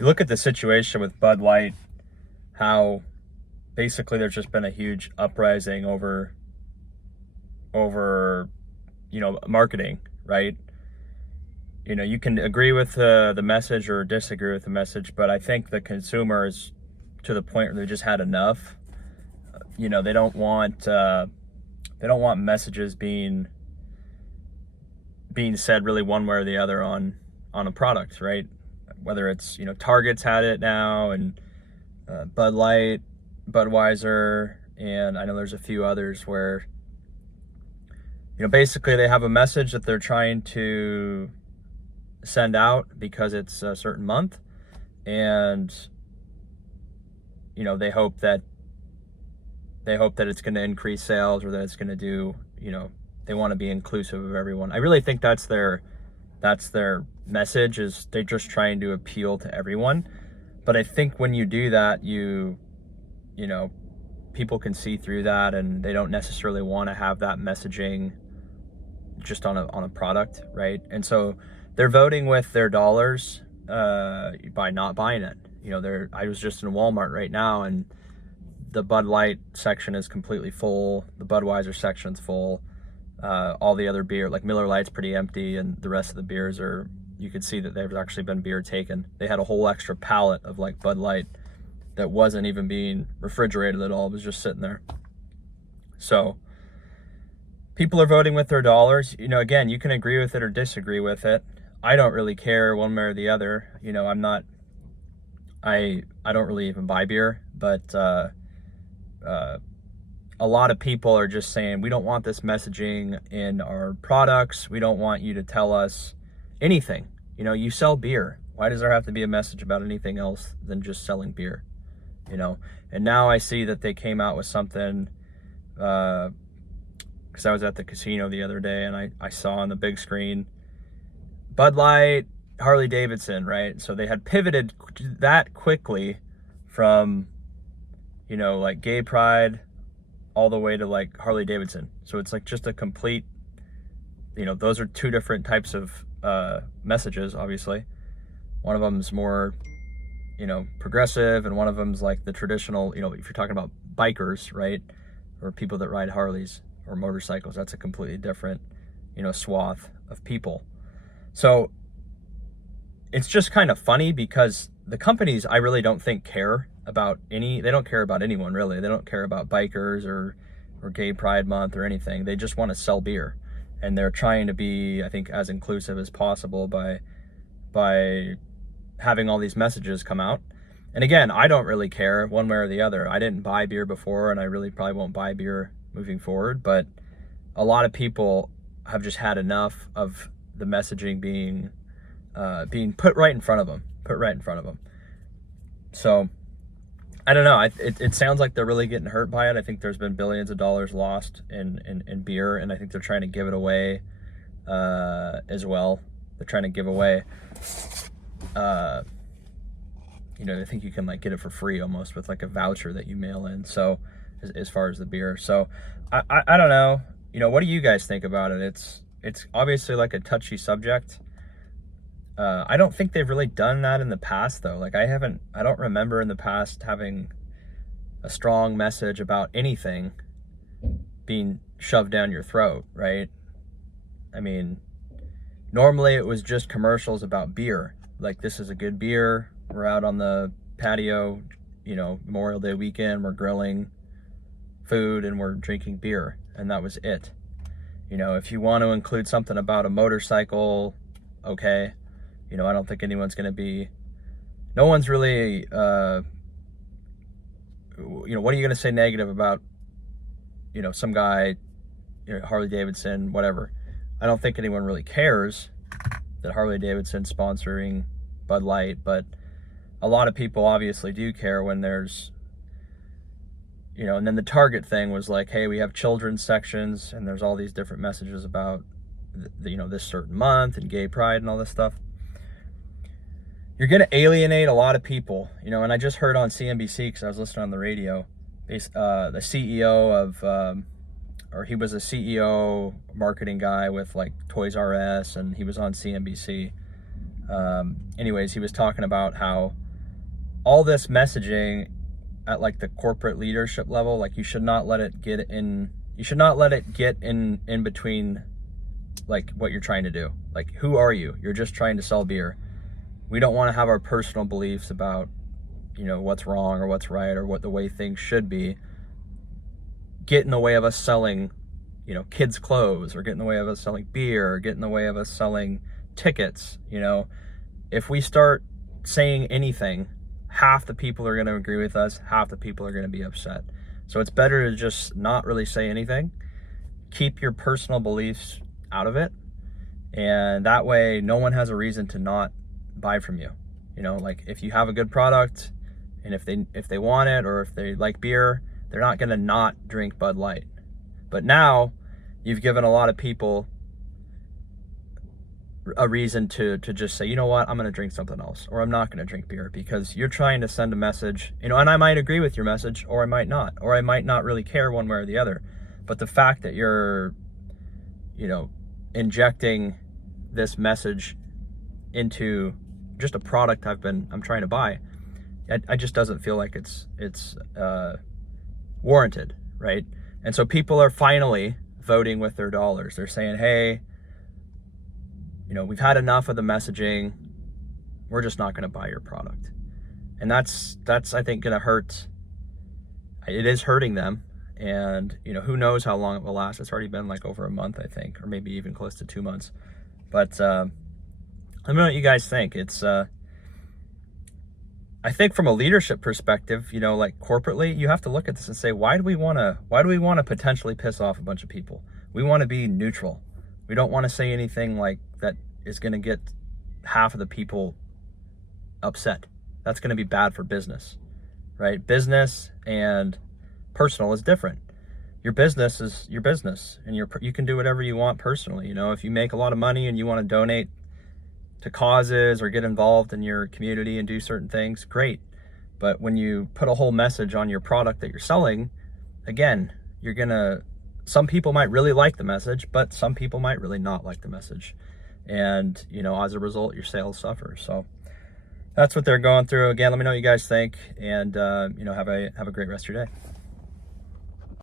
you look at the situation with Bud Light, how basically there's just been a huge uprising over marketing, right? You can agree with the message or disagree with the message, but I think the consumer is to the point where they just had enough. They don't want messages being said really one way or the other on a product, right? Whether it's Target's had it now, and Bud Light, Budweiser, and I know there's a few others where basically they have a message that they're trying to send out because it's a certain month, and they hope that it's going to increase sales, or that it's going to do, they want to be inclusive of everyone. I really think that's their message, is they're just trying to appeal to everyone. But I think when you do that, people can see through that, and they don't necessarily want to have that messaging just on a product, right? And so they're voting with their dollars by not buying it. I was just in Walmart right now, and the Bud Light section is completely full. The Budweiser section's full. All the other beer, like Miller Lite's pretty empty, and the rest of the beers you could see that there's actually been beer taken. They had a whole extra pallet of like Bud Light that wasn't even being refrigerated at all. It was just sitting there. So people are voting with their dollars. Again, you can agree with it or disagree with it. I don't really care one way or the other. I don't really even buy beer, but a lot of people are just saying, we don't want this messaging in our products. We don't want you to tell us anything. You sell beer. Why does there have to be a message about anything else than just selling beer? And now I see that they came out with something, because I was at the casino the other day, and I saw on the big screen, Bud Light, Harley Davidson, right? So they had pivoted that quickly from, like gay pride all the way to like Harley Davidson. So it's like just a complete, those are two different types of messages, obviously. One of them is more, progressive, and one of them is like the traditional, if you're talking about bikers, right? Or people that ride Harleys or motorcycles, that's a completely different, swath of people. So it's just kind of funny, because the companies, I really don't think care about they don't care about anyone, really. They don't care about bikers or gay pride month or anything. They just want to sell beer, and they're trying to be, I think, as inclusive as possible by having all these messages come out. And again, I don't really care one way or the other. I didn't buy beer before, and I really probably won't buy beer moving forward, but a lot of people have just had enough of the messaging being put right in front of them. So I don't know. It sounds like they're really getting hurt by it. I think there's been billions of dollars lost in beer, and I think they're trying to give it away as well. They're trying to give away, I think you can like get it for free almost with like a voucher that you mail in. So as far as the beer, so I don't know. What do you guys think about it? It's obviously like a touchy subject. I don't think they've really done that in the past, though. Like I don't remember in the past having a strong message about anything being shoved down your throat, right? I mean, normally it was just commercials about beer. Like, this is a good beer. We're out on the patio, Memorial Day weekend, we're grilling food and we're drinking beer. And that was it. If you want to include something about a motorcycle, okay. I don't think anyone's going to be, no one's really, what are you going to say negative about, some guy, Harley Davidson, whatever. I don't think anyone really cares that Harley Davidson's sponsoring Bud Light, but a lot of people obviously do care when there's, and then the Target thing was like, hey, we have children's sections, and there's all these different messages about, this certain month and gay pride and all this stuff. You're going to alienate a lot of people, and I just heard on CNBC, because I was listening on the radio, the CEO of, he was a CEO marketing guy with like Toys R Us, and he was on CNBC. Anyways, he was talking about how all this messaging at like the corporate leadership level, like you should not let it get in between like what you're trying to do. Like, who are you? You're just trying to sell beer. We don't want to have our personal beliefs about, you know, what's wrong or what's right or what the way things should be get in the way of us selling, you know, kids' clothes, or get in the way of us selling beer, or get in the way of us selling tickets. You know, if we start saying anything, half the people are going to agree with us, half the people are going to be upset. So it's better to just not really say anything. Keep your personal beliefs out of it, and that way no one has a reason to not buy from you. You know, like if you have a good product, and if they want it, or if they like beer, they're not going to not drink Bud Light. But now you've given a lot of people a reason to just say, you know what, I'm going to drink something else, or I'm not going to drink beer, because you're trying to send a message, you know, and I might agree with your message, or I might not, or I might not really care one way or the other. But the fact that you're, you know, injecting this message into just a product I'm trying to buy, I just doesn't feel like it's warranted, right? And so people are finally voting with their dollars. They're saying, hey, you know, we've had enough of the messaging. We're just not going to buy your product. And that's I think going to hurt. It is hurting them. And, you know, who knows how long it will last. It's already been like over a month, I think, or maybe even close to 2 months. But let me know what you guys think. It's, I think from a leadership perspective, you know, like corporately, you have to look at this and say, why do we want to potentially piss off a bunch of people? We want to be neutral. We don't want to say anything like that is going to get half of the people upset. That's going to be bad for business, right? Business and personal is different. Your business is your business, and you can do whatever you want personally. You know, if you make a lot of money and you want to donate to causes or get involved in your community and do certain things, great. But when you put a whole message on your product that you're selling, again, some people might really like the message, but some people might really not like the message. And, you know, as a result, your sales suffer. So that's what they're going through. Again, let me know what you guys think, and, you know, have a great rest of your day.